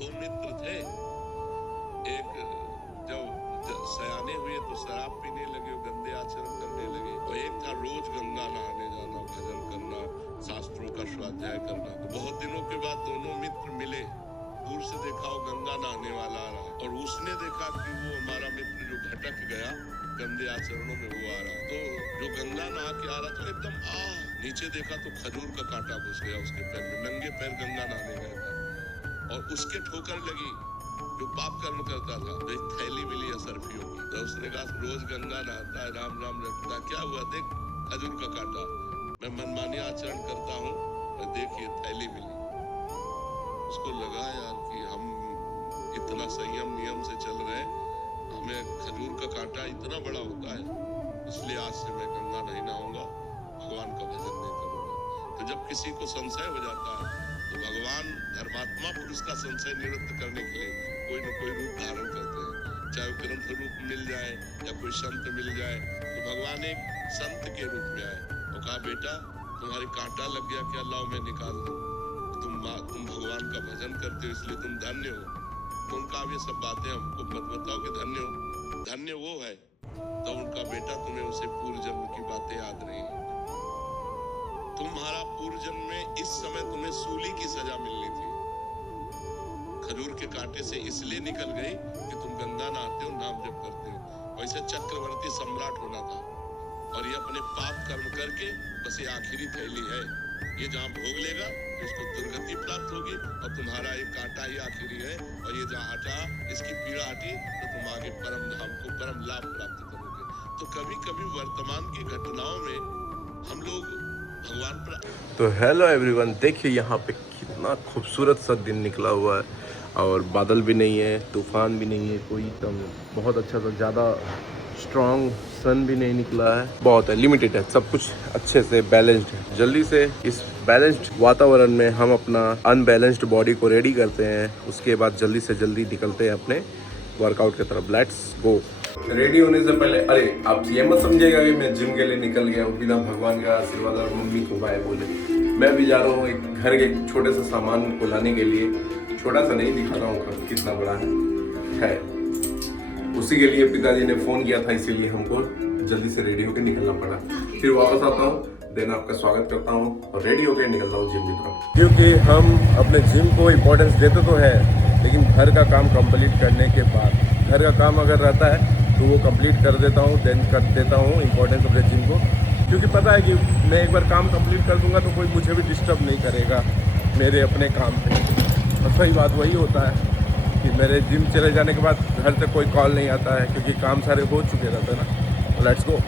दो मित्र थे, एक जब सयाने हुए तो शराब पीने लगे, गंदे आचरण करने लगे, और एक था रोज गंगा नहाने जाना, भजन करना, शास्त्रों का स्वाध्याय करना। तो बहुत दिनों के बाद दोनों मित्र मिले, दूर से देखा वो गंगा नहाने वाला आ रहा है, और उसने देखा कि वो हमारा मित्र जो भटक गया गंदे आचरणों में वो आ रहा है। तो जो गंगा नहा के आ रहा था एकदम नीचे देखा तो खजूर का कांटा घुस गया उसके पैर में, नंगे पैर गंगा नहाने गया था, और उसके ठोकर लगी जो पाप कर्म करता था। तो एक थैली मिली असरफियों की, तो उसने कहा रोज गंगा नहाता है, राम राम रखता है, क्या हुआ देख खजूर का कांटा, मैं मनमानी आचरण करता हूँ, देखिए थैली मिली। उसको लगा यार कि हम इतना संयम नियम से चल रहे हैं, हमें खजूर का कांटा इतना बड़ा होता है, इसलिए आज से मैं गंगा नहीं नहाऊंगा, भगवान का भजन नहीं करूंगा। तो जब किसी को संशय हो जाता है तो भगवान धर्मात्मा पुरुष का संशय निवृत्त करने के लिए कोई न कोई रूप धारण करते हैं, चाहे वो ग्रंथ रूप मिल जाए या कोई संत मिल जाए। तो भगवान एक संत के रूप में आए और कहा बेटा तुम्हारे कांटा लग गया क्या, लाओ मैं निकाल दूं, तुम भगवान का भजन करते हो इसलिए तुम धन्य हो। तो उनका ये सब बातें हमको मत बताओ कि धन्य हो, धन्य वो है। तो उनका बेटा तुम्हें उसे पूर्व जन्म की बातें याद नहीं, तुम्हारा पूर्व जन्म में इस समय तुम्हें सूली की सजा मिलनी थी, खजूर के कांटे से इसलिए निकल गई कि तुम गंगा नहाते हो, नाम जप करते हो। वैसे चक्रवर्ती सम्राट होना था, और ये अपने पाप कर्म करके बस ये आखिरी थैली है, ये जहाँ भोग लेगा तो इसको दुर्गति प्राप्त होगी, और तुम्हारा एक कांटा ही आखिरी है, और ये जहाँ हटा, इसकी पीड़ा हटी तो तुम आगे परम धाम को परम लाभ प्राप्त करोगे। तो कभी कभी वर्तमान की घटनाओं में हम लोग भगवान पर। तो हेलो एवरीवन, देखिए यहाँ पे कितना खूबसूरत सा दिन निकला हुआ है, और बादल भी नहीं है, तूफान भी नहीं है, कोई एकदम बहुत अच्छा सा, ज़्यादा स्ट्रॉन्ग सन भी नहीं निकला है, बहुत है, लिमिटेड है, सब कुछ अच्छे से बैलेंस्ड है। जल्दी से इस बैलेंस्ड वातावरण में हम अपना अनबैलेंस्ड बॉडी को रेडी करते हैं, उसके बाद जल्दी से जल्दी निकलते हैं अपने वर्कआउट की तरफ। Let's go. रेडी होने से पहले, अरे आप ये मत समझिएगा कि मैं जिम के लिए निकल गया हूँ बिना भगवान का आशीर्वाद और मम्मी को बाय बोले। मैं भी जा रहा हूँ एक घर के छोटे से सामान को लाने के लिए, छोटा सा नहीं दिखा रहा हूँ कितना बड़ा है। उसी के लिए पिताजी ने फोन किया था, इसीलिए हमको जल्दी से रेडी होकर निकलना पड़ा। फिर वापस आता हूँ, देन आपका स्वागत करता हूँ और रेडी होकर निकलता हूँ जिम की तरफ। क्योंकि हम अपने जिम को इम्पोर्टेंस देते तो है, लेकिन घर का काम कंप्लीट करने के बाद, घर का काम अगर रहता है तो वो कंप्लीट कर देता हूँ, देन कर देता हूँ इम्पोर्टेंस अपने जिम को। क्योंकि पता है कि मैं एक बार काम कंप्लीट कर दूंगा तो कोई मुझे भी डिस्टर्ब नहीं करेगा मेरे अपने काम पे। और सही बात वही होता है कि मेरे जिम चले जाने के बाद घर से कोई कॉल नहीं आता है, क्योंकि काम सारे हो चुके रहते हैं ना। Let's go.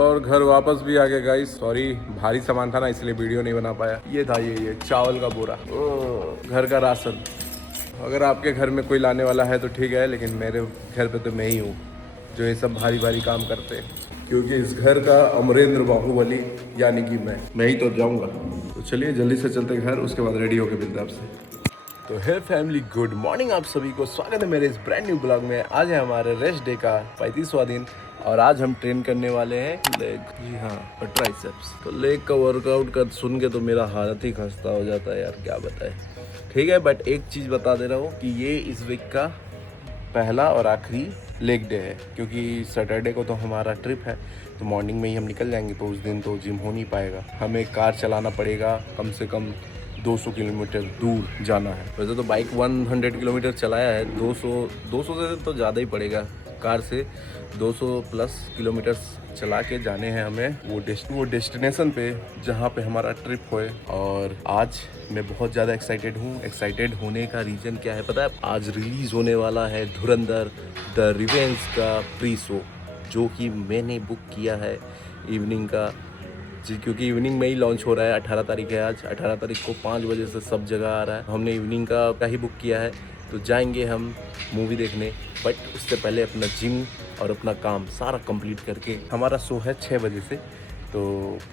और घर वापस भी आ गए गाइस, सॉरी भारी सामान था ना इसलिए वीडियो नहीं बना पाया। ये था ये चावल का बोरा, घर का राशन। अगर आपके घर में कोई लाने वाला है तो ठीक है, लेकिन मेरे घर पे तो मैं ही हूँ जो ये सब भारी भारी काम करते हैं, क्योंकि इस घर का अमरेंद्र बाहुबली यानी कि मैं ही तो जाऊँगा। तो चलिए जल्दी से चलते घर, उसके बाद रेडी होकर मिलते हैं आपसे। तो है फैमिली, गुड मॉर्निंग आप सभी को, स्वागत है मेरे इस ब्रांड न्यू ब्लॉग में। आज है हमारे रेस्ट डे का 35वां दिन, और आज हम ट्रेन करने वाले हैं लेग, जी हाँ, और ट्राइसेप्स। तो लेग का वर्कआउट का सुन के तो मेरा हालत ही खस्ता हो जाता है यार, क्या बताएं। ठीक है, बट एक चीज़ बता दे रहा हूँ कि ये इस वीक का पहला और आखिरी लेग डे है, क्योंकि सैटरडे को तो हमारा ट्रिप है, तो मॉर्निंग में ही हम निकल जाएंगे, तो उस दिन तो जिम हो नहीं पाएगा। हमें कार चलाना पड़ेगा, कम से कम 200 किलोमीटर दूर जाना है। वैसे तो बाइक 100 किलोमीटर चलाया है, 200 से तो ज़्यादा ही पड़ेगा, कार से 200 प्लस किलोमीटर्स चला के जाने हैं हमें वो डेस्टिनेशन पे जहाँ पे हमारा ट्रिप होए। और आज मैं बहुत ज़्यादा एक्साइटेड हूँ। एक्साइटेड होने का रीज़न क्या है पता है? आज रिलीज़ होने वाला है धुरंधर द रिवेंज का प्री शो, जो कि मैंने बुक किया है इवनिंग का, क्योंकि इवनिंग में ही लॉन्च हो रहा है। 18 तारीख है आज, 18 तारीख को 5 बजे से सब जगह आ रहा है। हमने इवनिंग का ही बुक किया है, तो जाएंगे हम मूवी देखने, बट उससे पहले अपना जिम और अपना काम सारा कंप्लीट करके। हमारा शो है 6 बजे से, तो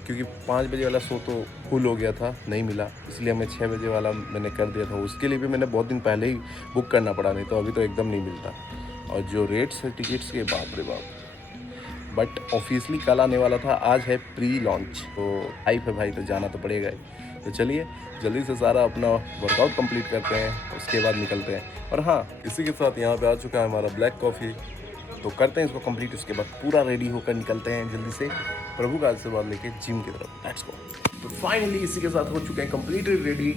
क्योंकि 5 बजे वाला शो तो फुल हो गया था, नहीं मिला, इसलिए हमें 6 बजे वाला मैंने कर दिया था। उसके लिए भी मैंने बहुत दिन पहले ही बुक करना पड़ा, नहीं तो अभी तो एकदम नहीं मिलता। और जो रेट्स है टिकट्स के, बाप रे बाप। बट ऑफिशियली कल आने वाला था, आज है प्री लॉन्च, तो हाइप है भाई, तो जाना तो पड़ेगा ही। तो चलिए जल्दी से सारा अपना वर्कआउट कंप्लीट करते हैं, उसके बाद निकलते हैं। और हाँ, इसी के साथ यहाँ पे आ चुका है हमारा ब्लैक कॉफ़ी, तो करते हैं इसको कंप्लीट। उसके बाद पूरा रेडी होकर निकलते हैं जल्दी से प्रभु का आशीर्वाद लेके जिम की तरफ। Let's go. तो फाइनली इसी के साथ हो चुके हैं कंप्लीटली रेडी,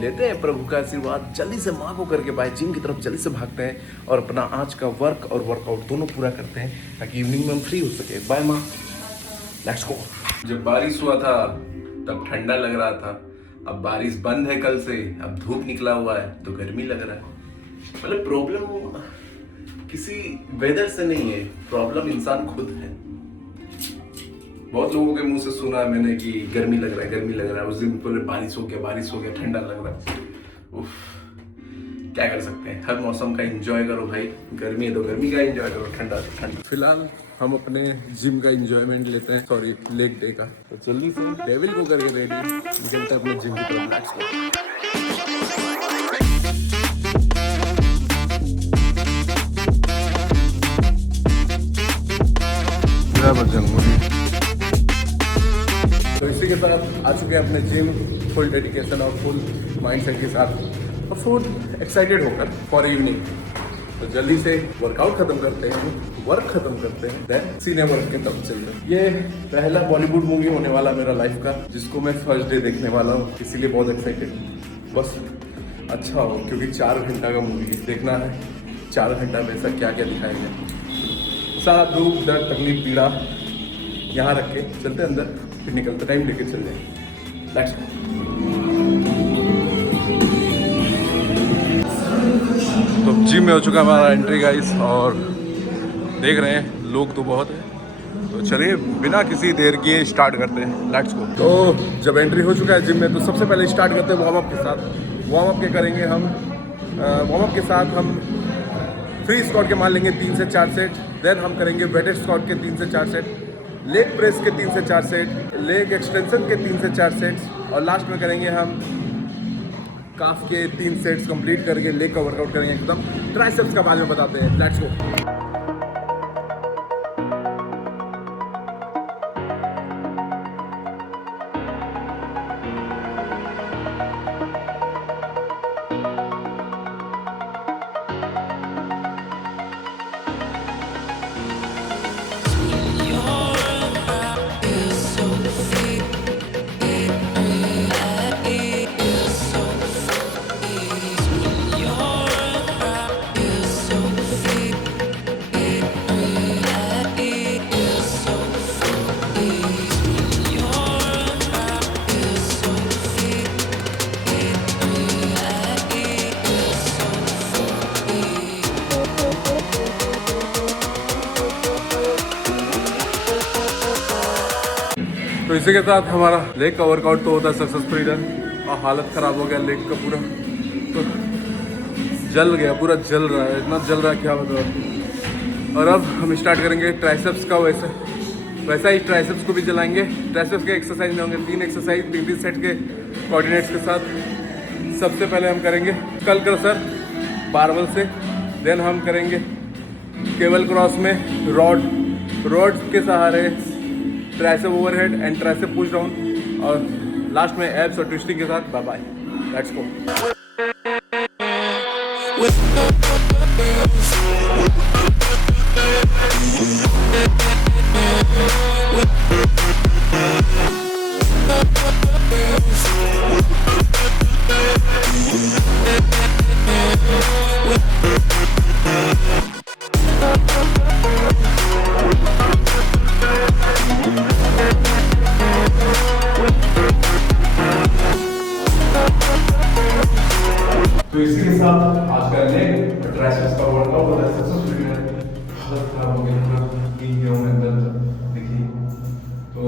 लेते हैं प्रभु का आशीर्वाद, जल्दी से माँ को करके बाय जिम की तरफ जल्दी से भागते हैं और अपना आज का वर्क और वर्कआउट दोनों पूरा करते हैं ताकि इवनिंग में हम फ्री हो सके। बाय माँ, लेट्स गो। जब बारिश हुआ था तब ठंडा लग रहा था, अब बारिश बंद है कल से, अब धूप निकला हुआ है तो गर्मी लग रहा है। मतलब प्रॉब्लम किसी वेदर से नहीं है, प्रॉब्लम इंसान खुद है। बहुत लोगों के मुंह से सुना है मैंने कि गर्मी लग रहा है, गर्मी लग रहा है। उस दिन बोले बारिश हो गया, ठंडा लग रहा है। उफ, क्या कर सकते हैं, हर मौसम का एंजॉय करो भाई। गर्मी है तो गर्मी का एंजॉय करो, ठंडा तो ठंडा। फिलहाल हम अपने जिम का एंजॉयमेंट लेते हैं, सॉरी लेग डे का। तो जल्दी से डेविल को करके रेडी निकलते हैं अपने जिम की तरफ। Let's go. तो इसी के साथ आ चुके हैं अपने जिम, फुल डेडिकेशन और फुल माइंडसेट के साथ और फुल एक्साइटेड होकर फॉर इवनिंग। तो जल्दी से वर्कआउट खत्म करते हैं, वर्क खत्म करते हैं, देन सीने वर्क के तरफ चलते हैं। ये पहला बॉलीवुड मूवी होने वाला मेरा लाइफ का, जिसको मैं फर्स्ट डे देखने वाला हूँ, इसीलिए बहुत एक्साइटेड। बस अच्छा हो, क्योंकि 4 घंटा का मूवी है, देखना है 4 घंटा में ऐसा क्या क्या दिखाएंगे। सारा दुख दर्द तकलीफ पीड़ा यहाँ रख के चलते अंदर, फिर निकलते टाइम लेके चल जाएंगे। Let's go. तो जिम में हो चुका हमारा एंट्री गाइस, और देख रहे हैं लोग तो बहुत है, तो चलिए बिना किसी देर किए स्टार्ट करते हैं। Let's go. तो जब एंट्री हो चुका है जिम में, तो सबसे पहले स्टार्ट करते हैं वार्म अप के साथ। वार्म अप के करेंगे हम, वार्म अप के साथ हम फ्री स्क्वाट के मान लेंगे 3 से 4 सेट, देन हम करेंगे वेटेड स्क्वाट के 3 से 4 सेट, लेग प्रेस के 3 से 4 सेट, लेग एक्सटेंशन के 3 से 4 सेट्स, और लास्ट में करेंगे हम काफ के 3 सेट्स कंप्लीट करके लेग का वर्कआउट करेंगे एकदम। ट्राइसेप्स का बाद में बताते हैं। Let's go. तो इसी के साथ हमारा लेग का वर्कआउट तो होता है सक्सेसफुली डन, और हालत ख़राब हो गया लेग का पूरा, तो जल गया, पूरा जल रहा है, इतना जल रहा है क्या बताओ। और अब हम स्टार्ट करेंगे ट्राइसेप्स का, वैसा ही ट्राइसेप्स को भी चलाएंगे। ट्राइसेप्स के एक्सरसाइज में होंगे 3 एक्सरसाइज 3 सेट के कोऑर्डिनेट्स के साथ। सबसे पहले हम करेंगे स्कल क्रशर बारबल से, देन हम करेंगे केबल क्रॉस में रॉड के सहारे tricep overhead and tricep push down, और लास्ट में एब्स और ट्विस्टिंग के साथ। Bye bye, let's go. तो इसी के साथ आज का लेग और ट्राइसेप्स का वर्कआउट होता है सक्सेसफुली। हालत खराब हो गई, पूरा भीग गया हूं अंदर तक, देखिए। तो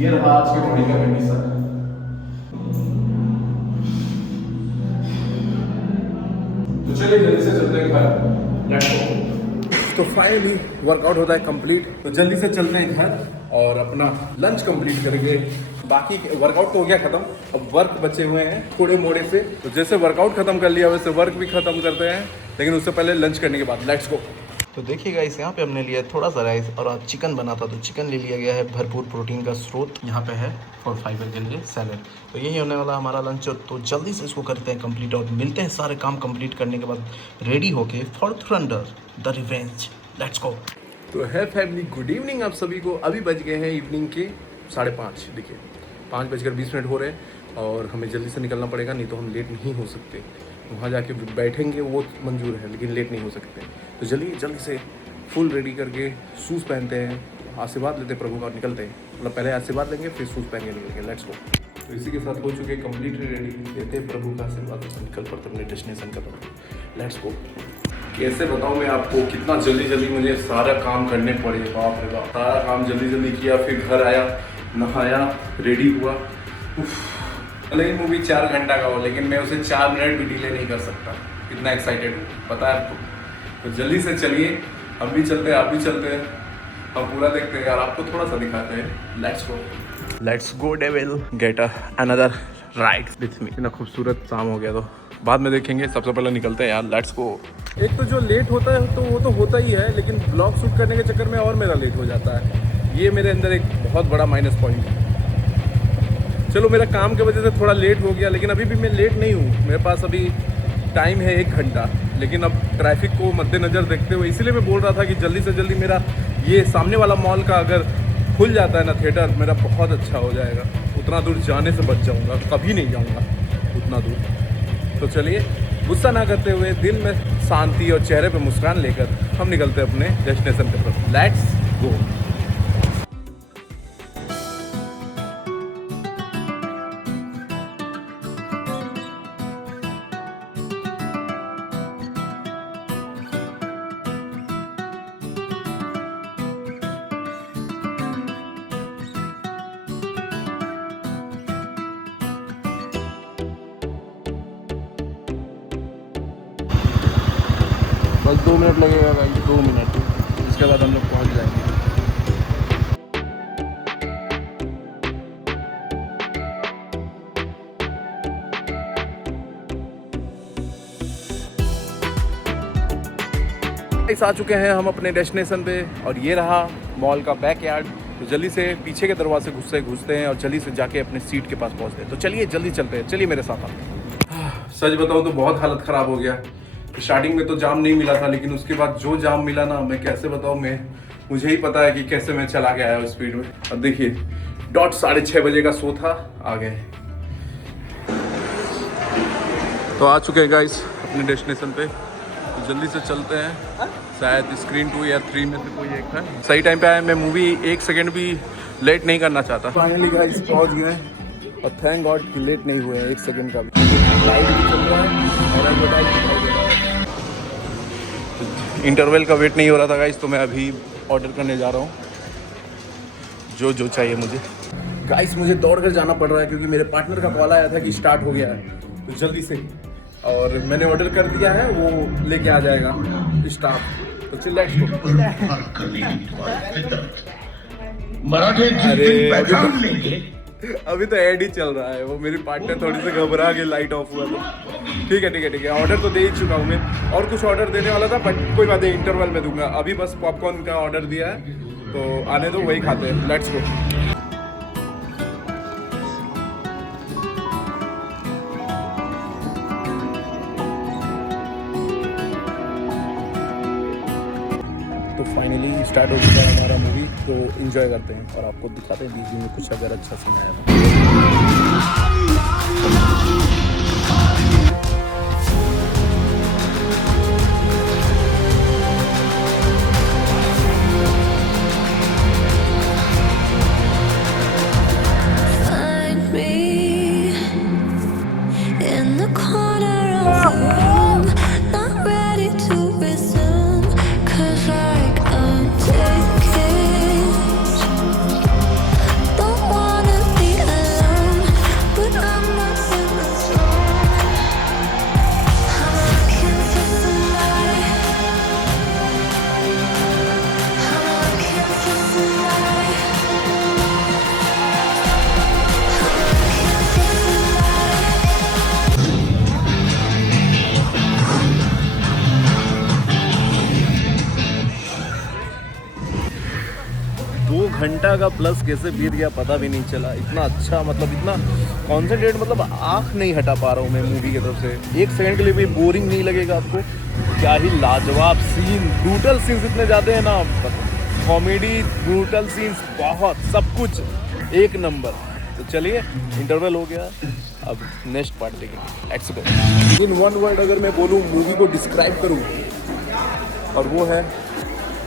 ये रहा आज के बॉडी का कंडीशन। तो चलिए जल्दी से चलते हैं घर, लेट्स गो। तो फाइनली वर्कआउट होता है कंप्लीट, तो जल्दी से चलते हैं घर और अपना लंच कंप्लीट करेंगे। बाकी वर्कआउट तो हो गया खत्म, अब वर्क बचे हुए हैं थोड़े मोड़े से, तो जैसे वर्कआउट खत्म कर लिया वैसे वर्क भी खत्म करते हैं, लेकिन उससे पहले लंच करने के बाद। Let's go. तो देखिएगा इस यहाँ पे हमने लिया है थोड़ा सा राइस और आज चिकन बना था तो चिकन ले लिया गया है, भरपूर प्रोटीन का स्रोत यहाँ पे है और फाइबर के लिए सैलड। तो यही होने वाला हमारा लंच। तो जल्दी से इसको करते हैं कंप्लीट और मिलते हैं सारे काम कंप्लीट करने के बाद रेडी होके for thunder the revenge. Let's go. तो है फैमिली, गुड इवनिंग आप सभी को। अभी बज गए हैं इवनिंग के 5:30। देखिए 5:20 हो रहे हैं और हमें जल्दी से निकलना पड़ेगा, नहीं तो हम लेट नहीं हो सकते। वहाँ जाके बैठेंगे वो मंजूर है, लेकिन लेट नहीं हो सकते। तो जल्दी से फुल रेडी करके शूज़ पहनते हैं, आशीर्वाद लेते हैं प्रभु का और निकलते हैं। मतलब पहले आशीर्वाद लेंगे फिर शूज़ पहन के निकलेंगे। Let's go. तो इसी के साथ हो चुके कंप्लीटली रेडी, लेते हैं प्रभु का आशीर्वाद, निकल पड़ते अपने डेस्टिनेशन का तरफ। Let's go. कैसे बताऊँ मैं आपको, कितना जल्दी मुझे सारा काम करने पड़े। बाप रे बाप, सारा काम जल्दी किया, फिर घर आया, नहाया, रेडी हुआ। भले ही मूवी 4 घंटा का हो, लेकिन मैं उसे 4 मिनट भी डिले नहीं कर सकता। इतना एक्साइटेड हूँ, पता है आपको। तो जल्दी से चलिए, हम भी चलते हैं, आप भी चलते हैं, हम पूरा देखते हैं और आपको थोड़ा सा दिखाते हैं। Let's go devil, get another ride with me. इतना खूबसूरत शाम हो गया, तो बाद में देखेंगे। सबसे पहले निकलते हैं यार, लेट्स गो। एक तो जो लेट होता है तो वो तो होता ही है, लेकिन ब्लॉग शूट करने के चक्कर में और मेरा लेट हो जाता है। ये मेरे अंदर एक बहुत बड़ा माइनस पॉइंट है। चलो मेरा काम की वजह से थोड़ा लेट हो गया, लेकिन अभी भी मैं लेट नहीं हूँ। मेरे पास अभी टाइम है 1 घंटा, लेकिन अब ट्रैफिक को मद्देनज़र देखते हुए इसलिए मैं बोल रहा था कि जल्दी से जल्दी मेरा ये सामने वाला मॉल का अगर खुल जाता है ना थिएटर, मेरा बहुत अच्छा हो जाएगा। उतना दूर जाने से बच जाऊँगा, कभी नहीं जाऊँगा उतना दूर। तो चलिए, गुस्सा ना करते हुए, दिल में शांति और चेहरे पे मुस्कान लेकर हम निकलते हैं अपने डेस्टिनेशन की तरफ। Let's go. बस 2 मिनट लगेगा भाई, 2 मिनट, इसके बाद हम लोग पहुंच जाएंगे। आ चुके हैं हम अपने डेस्टिनेशन पे और ये रहा मॉल का बैकयार्ड। तो जल्दी से पीछे के दरवाजे घुसते हैं और जल्दी से जाके अपने सीट के पास पहुंचते हैं। तो चलिए जल्दी चलते हैं, चलिए मेरे साथ आप। सच बताऊं तो बहुत हालत ख़राब हो गया। स्टार्टिंग में तो जाम नहीं मिला था, लेकिन उसके बाद जो जाम मिला ना, मैं कैसे बताऊं, मुझे ही पता है कि कैसे मैं चला के आया स्पीड में। अब देखिए, डॉट 6:30 बजे का शो था, आ गए। तो आ चुके हैं गाइस अपने डेस्टिनेशन पे। तो जल्दी से चलते हैं, शायद स्क्रीन 2 या 3 में से कोई एक था। सही टाइम पे आया, मैं मूवी 1 सेकेंड भी लेट नहीं करना चाहता। फाइनली गाइस पहुंच गए और थैंक गॉड कि लेट नहीं हुए 1 सेकेंड का भी। लाइट भी चल रहा है और एडवर्टाइज दिखाई दे रहा है। इंटरवल का वेट नहीं हो रहा था गाइस, तो मैं अभी ऑर्डर करने जा रहा हूँ जो चाहिए मुझे। गाइस मुझे दौड़ कर जाना पड़ रहा है क्योंकि मेरे पार्टनर का कॉल आया था कि स्टार्ट हो गया है, तो जल्दी से। और मैंने ऑर्डर कर दिया है, वो लेके आ जाएगा स्टाफ। तो चल लेट्स गो। अरे अभी तो ऐड ही चल रहा है, वो मेरी पार्टनर थोड़ी सी घबरा के लाइट ऑफ हुआ तो ठीक है। ऑर्डर तो दे ही चुका हूँ मैं, और कुछ ऑर्डर देने वाला था बट कोई बात नहीं, इंटरवल में दूंगा। अभी बस पॉपकॉर्न का ऑर्डर दिया है, तो आने दो, वही खाते हैं। Let's go. तो फाइनली स्टार्ट हो चुका है हमारा मूवी, तो एंजॉय करते हैं और आपको दिखाते हैं बीच में कुछ अगर अच्छा सीन आया था। घंटा का प्लस कैसे बीत गया पता भी नहीं चला। इतना अच्छा मतलब इतना कॉन्सेंट्रेट मतलब आँख नहीं हटा पा रहा हूँ मैं मूवी की तरफ से। एक सेकंड के लिए भी बोरिंग नहीं लगेगा आपको। क्या ही लाजवाब सीन, ब्रूटल सीन्स इतने ज़्यादा हैं ना, कॉमेडी ब्रूटल सीन्स बहुत, सब कुछ एक नंबर। तो चलिए इंटरवल हो गया, अब नेक्स्ट पार्ट देखेंगे। Let's go. In one word अगर मैं बोलूँ मूवी को डिस्क्राइब करूँ और वो है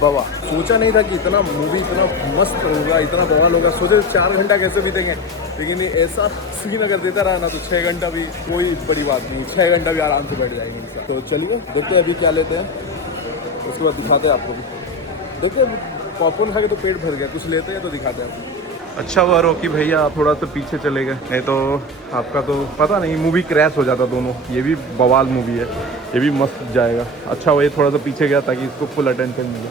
बवा। सोचा नहीं था कि इतना मूवी इतना मस्त होगा, इतना बवाल होगा। सोचे 4 घंटा कैसे बीतेंगे, लेकिन ये ऐसा सीन अगर देता रहा ना तो 6 घंटा भी कोई बड़ी बात नहीं, 6 घंटा भी आराम से बैठ जाएंगे इंसान। तो चलिए देखते हैं अभी क्या लेते हैं, उसके बाद दिखाते हैं आपको भी। देखते हैं पॉपकॉर्न खा के तो पेट भर गया, कुछ लेते हैं तो दिखाते हैं आपको। अच्छा हुआ रोकी भैया आप थोड़ा सा पीछे चले गए, नहीं तो आपका तो पता नहीं मूवी क्रैश हो जाता दोनों। ये भी बवाल मूवी है, ये भी मस्त जाएगा। अच्छा हुआ ये थोड़ा सा पीछे गया ताकि इसको फुल अटेंशन मिले।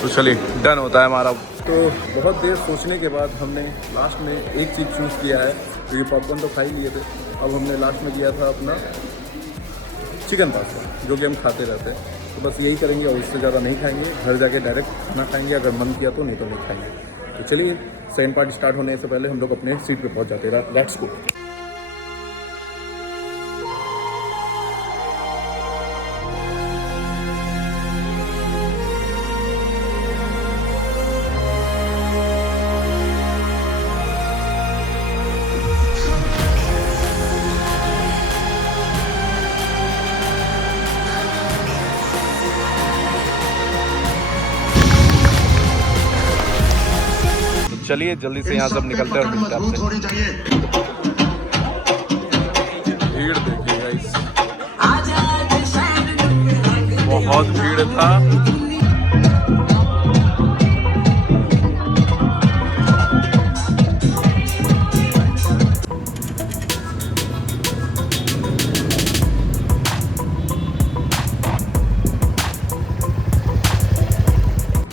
तो चलिए डन होता है हमारा। तो बहुत देर सोचने के बाद हमने लास्ट में एक चीज़ चूज़ किया है। तो ये पॉपकॉर्न तो खा ही लिए थे, अब हमने लास्ट में किया था अपना चिकन पास्ता, जो कि हम खाते रहते हैं। तो बस यही करेंगे और इससे ज़्यादा नहीं खाएंगे। घर जाके डायरेक्ट खाना खाएंगे, अगर मन किया तो, नहीं तो नहीं खाएंगे। तो चलिए सेकंड पार्ट स्टार्ट होने से पहले हम लोग अपने सीट पे पहुंच जाते हैं। Let's go. चलिए जल्दी से यहाँ सब निकलते हैं और मिलते हैं आपसे। भीड़ देखिए गाइस, बहुत भीड़ था।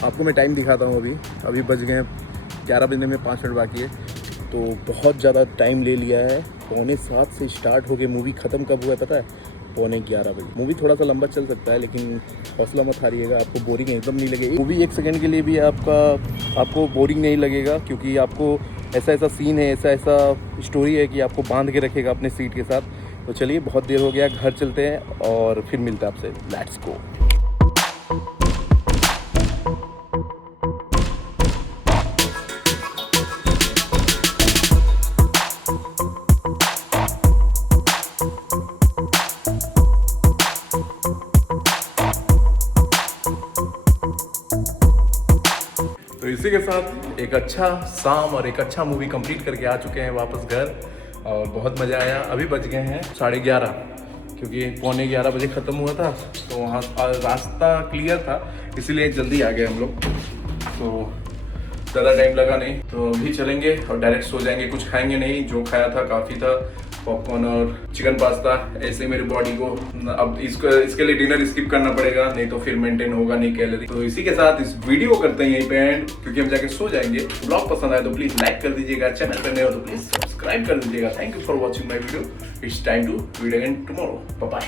आपको मैं टाइम दिखाता हूँ। अभी बज गए 11 बजने में 5 मिनट बाकी है। तो बहुत ज़्यादा टाइम ले लिया है। 6:45 से स्टार्ट होके मूवी ख़त्म कब हुआ है पता है? 11:15 बजे। मूवी थोड़ा सा लंबा चल सकता है, लेकिन हौसला मत हारिएगा, आपको बोरिंग एकदम नहीं लगेगी। मूवी एक सेकंड के लिए भी आपको बोरिंग नहीं लगेगा, क्योंकि आपको ऐसा सीन है, ऐसा स्टोरी है कि आपको बांध के रखेगा अपने सीट के साथ। तो चलिए बहुत देर हो गया, घर चलते हैं और फिर मिलते हैं आपसे। Let's go. तो इसी के साथ एक अच्छा शाम और एक अच्छा मूवी कंप्लीट करके आ चुके हैं वापस घर, और बहुत मज़ा आया। अभी बज गए हैं 11:30, क्योंकि 11:15 बजे ख़त्म हुआ था। तो वहाँ रास्ता क्लियर था, इसीलिए जल्दी आ गए हम लोग। तो ज़्यादा टाइम लगा नहीं, तो अभी चलेंगे और डायरेक्ट सो जाएंगे। कुछ खाएंगे नहीं, जो खाया था काफ़ी था, पॉपकॉर्न और चिकन पास्ता। ऐसे मेरी बॉडी को अब इसके लिए डिनर स्किप करना पड़ेगा, नहीं तो फिर मेंटेन होगा नहीं कैलोरी। तो इसी के साथ इस वीडियो को करते हैं यहीं पे एंड, क्योंकि हम जाके सो जाएंगे। ब्लॉग पसंद आए तो प्लीज लाइक कर दीजिएगा, चैनल पर नए हो तो प्लीज सब्सक्राइब कर दीजिएगा। Thank you for watching my video. It's time to meet again tomorrow. Bye bye.